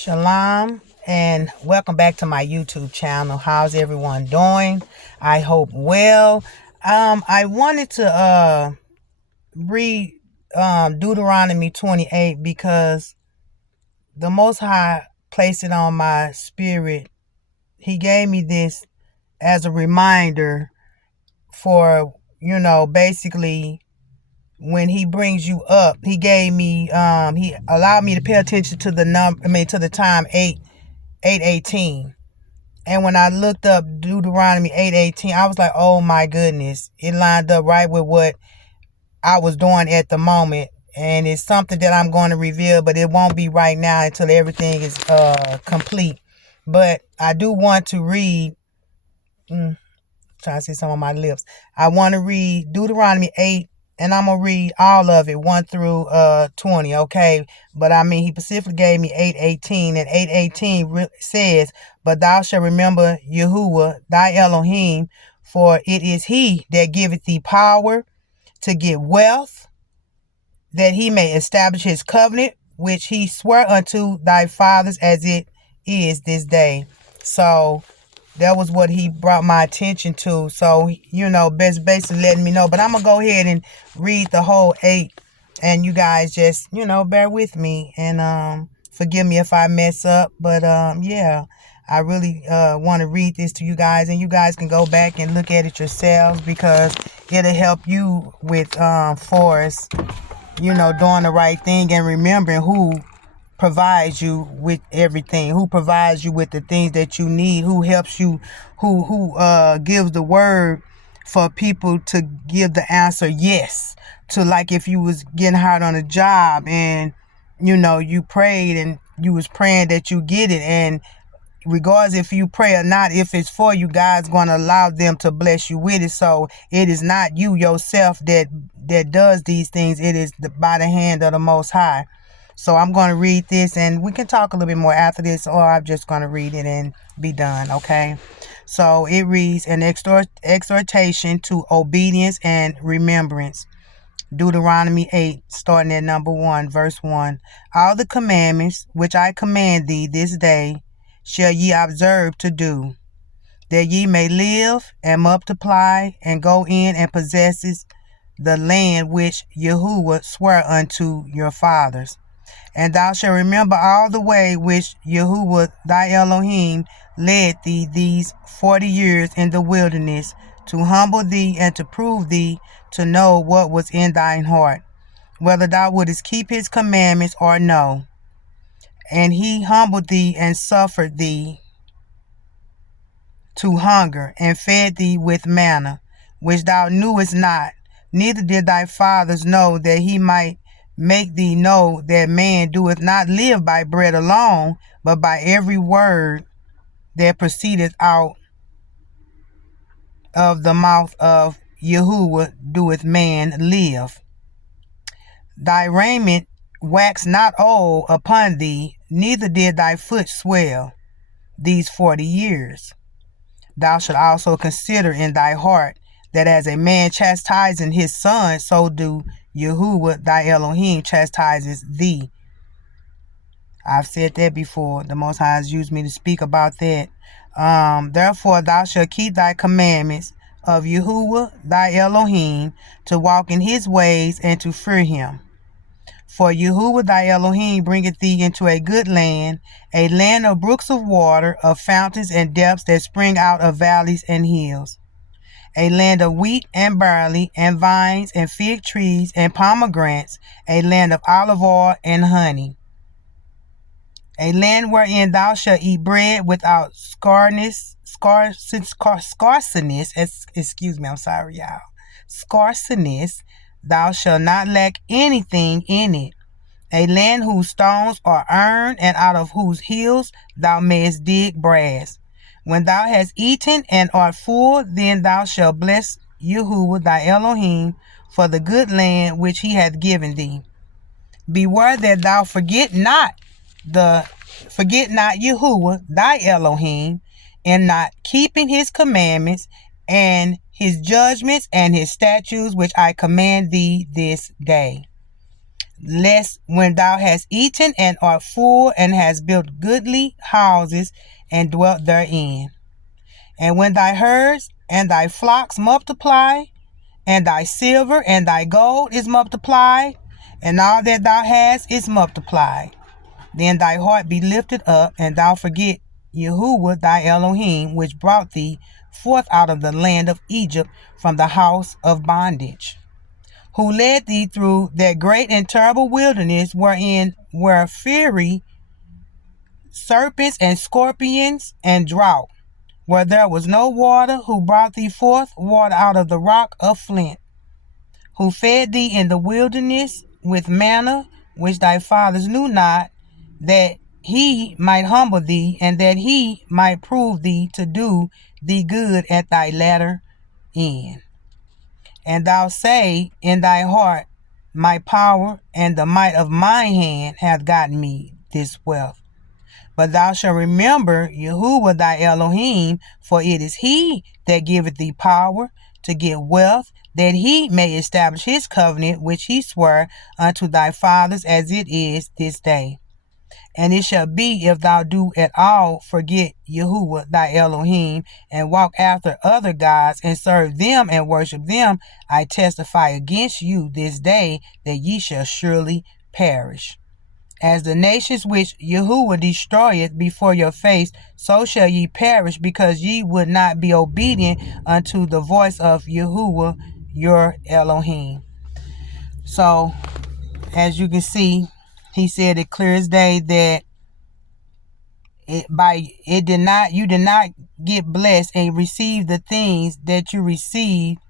Shalom and welcome back to my YouTube channel. How's everyone doing? I hope well. I wanted to read Deuteronomy 28 because the Most High placed it on my spirit. He gave me this as a reminder for, basically when he brings you up. He gave me he allowed me to pay attention to the time 8:18. And when I looked up Deuteronomy 8:18, I was like, oh my goodness. It lined up right with what I was doing at the moment. And it's something that I'm going to reveal, but it won't be right now until everything is complete. But I do want to read, trying to see some of my lips. I want to read Deuteronomy 8, and I'm going to read all of it, 1 through 20, okay? But he specifically gave me 8:18, and 8:18 says, but thou shalt remember Yahuwah, thy Elohim, for it is he that giveth thee power to get wealth, that he may establish his covenant, which he swore unto thy fathers as it is this day. So that was what he brought my attention to. So, basically letting me know. But I'm going to go ahead and read the whole 8. And you guys just, bear with me. And forgive me if I mess up. But, yeah, I really want to read this to you guys. And you guys can go back and look at it yourselves, because it'll help you with, Forrest, doing the right thing and remembering who provides you with everything, who provides you with the things that you need, who helps you, who gives the word for people to give the answer yes to. Like if you was getting hired on a job and you prayed and you was praying that you get it, and regardless if you pray or not, if it's for you, God's going to allow them to bless you with it. So it is not you yourself that does these things. It is by the hand of the Most High. So I'm going to read this, and we can talk a little bit more after this, or I'm just going to read it and be done, okay? So it reads, an exhortation to obedience and remembrance. Deuteronomy 8, starting at number 1, verse 1. All the commandments which I command thee this day shall ye observe to do, that ye may live and multiply and go in and possess the land which Yahuwah swore unto your fathers. And thou shalt remember all the way which Yahuwah thy Elohim led thee these 40 years in the wilderness, to humble thee and to prove thee, to know what was in thine heart, whether thou wouldest keep his commandments or no. And he humbled thee and suffered thee to hunger, and fed thee with manna, which thou knewest not, neither did thy fathers know, that he might make thee know that man doeth not live by bread alone, but by every word that proceedeth out of the mouth of Yahuwah doeth man live. Thy raiment waxed not old upon thee, neither did thy foot swell these 40 years. Thou shalt also consider in thy heart that as a man chastising his son, so do Yahuwah thy Elohim chastises thee. I've said that before. The Most High has used me to speak about that. Therefore thou shalt keep thy commandments of Yahuwah thy Elohim, to walk in his ways and to fear him. For Yahuwah thy Elohim bringeth thee into a good land, a land of brooks of water, of fountains and depths that spring out of valleys and hills, a land of wheat and barley and vines and fig trees and pomegranates, a land of olive oil and honey, a land wherein thou shalt eat bread without scarceness, thou shalt not lack anything in it, a land whose stones are iron, and out of whose hills thou mayest dig brass. When thou hast eaten and art full, then thou shalt bless Yahuwah thy Elohim for the good land which he hath given thee. Beware that thou forget not Yahuwah thy Elohim, in not keeping his commandments and his judgments and his statutes which I command thee this day. lest when thou hast eaten and art full, and hast built goodly houses, and dwelt therein. And when thy herds and thy flocks multiply, and thy silver and thy gold is multiplied, and all that thou hast is multiplied, then thy heart be lifted up, and thou forget Yahuwah thy Elohim, which brought thee forth out of the land of Egypt from the house of bondage, who led thee through that great and terrible wilderness, wherein were fiery serpents and scorpions and drought, where there was no water, who brought thee forth water out of the rock of flint, who fed thee in the wilderness with manna, which thy fathers knew not, that he might humble thee, and that he might prove thee to do thee good at thy latter end. And thou say in thy heart, my power and the might of my hand hath gotten me this wealth. But thou shalt remember Yahuwah thy Elohim, for it is he that giveth thee power to get wealth, that he may establish his covenant which he sware unto thy fathers, as it is this day. And it shall be, if thou do at all forget Yahuwah thy Elohim, and walk after other gods, and serve them and worship them, I testify against you this day that ye shall surely perish. As the nations which Yahuwah destroyeth before your face, so shall ye perish, because ye would not be obedient unto the voice of Yahuwah your Elohim. So, as you can see, he said it clear as day that you did not get blessed and receive the things that you received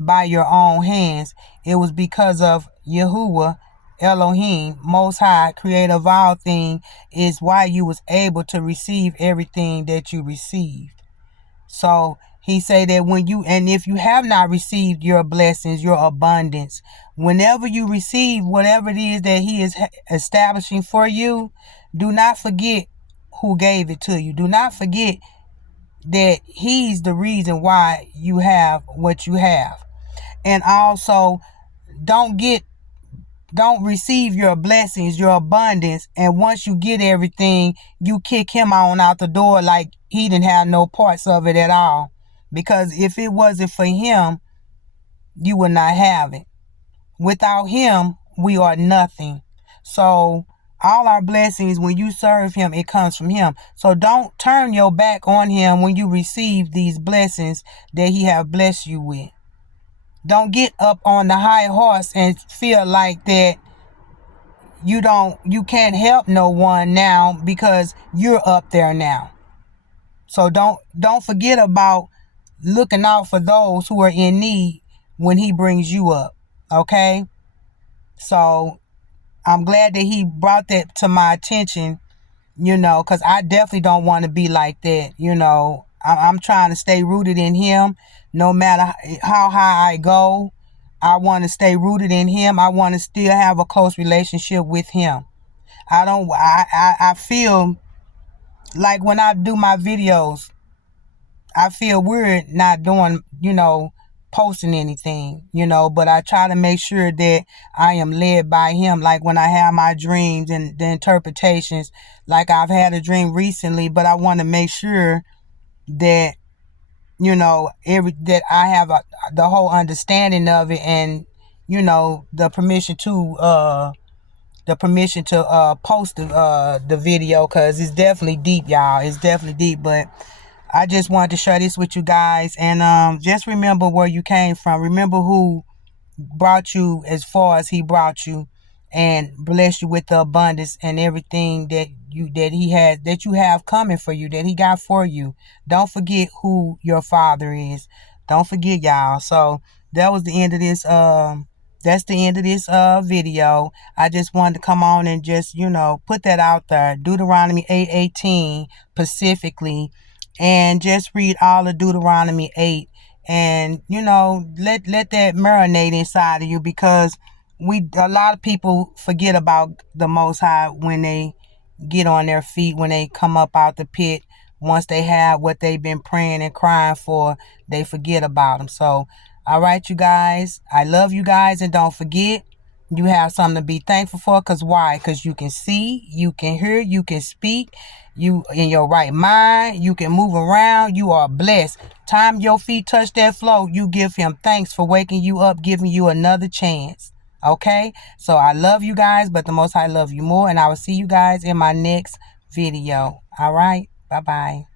by your own hands. It was because of Yahuwah Elohim, Most High, creator of all things, is why you was able to receive everything that you received. So he say that if you have not received your blessings, your abundance, whenever you receive whatever it is that he is establishing for you, do not forget who gave it to you. Do not forget that he's the reason why you have what you have. And also, don't receive your blessings, your abundance, and once you get everything, you kick him on out the door like he didn't have no parts of it at all. Because if it wasn't for him, you would not have it. Without him, we are nothing. So all our blessings, when you serve him, it comes from him. So don't turn your back on him when you receive these blessings that he have blessed you with. Don't get up on the high horse and feel like that you can't help no one now because you're up there now. So don't forget about looking out for those who are in need when he brings you up. Okay? So I'm glad that he brought that to my attention, because I definitely don't want to be like that. I'm trying to stay rooted in him no matter how high I go. I want to stay rooted in him. I want to still have a close relationship with him. I feel like when I do my videos, I feel weird not doing, posting anything, but I try to make sure that I am led by him. Like when I have my dreams and the interpretations, like I've had a dream recently, but I want to make sure that, that I have the whole understanding of it, and, the permission to post the video, because it's definitely deep, y'all. It's definitely deep, but I just wanted to share this with you guys. And just remember where you came from. Remember who brought you as far as he brought you, and bless you with the abundance and everything that you have coming for you, that he got for you. Don't forget who your father is. Don't forget, y'all. So that was the end of this that's the end of this video. I just wanted to come on and just, put that out there. Deuteronomy 8:18 specifically, and just read all of Deuteronomy 8, and let that marinate inside of you, because a lot of people forget about the Most High when they get on their feet, when they come up out the pit. Once they have what they've been praying and crying for, they forget about him. So all right, you guys, I love you guys, and don't forget, You have something to be thankful for. Because why? Because you can see, you can hear, you can speak, you in your right mind, you can move around, you are blessed. Time your feet touch that floor, you give him thanks for waking you up, giving you another chance. Okay? So I love you guys, but the Most High love you more. And I will see you guys in my next video. All right? Bye-bye.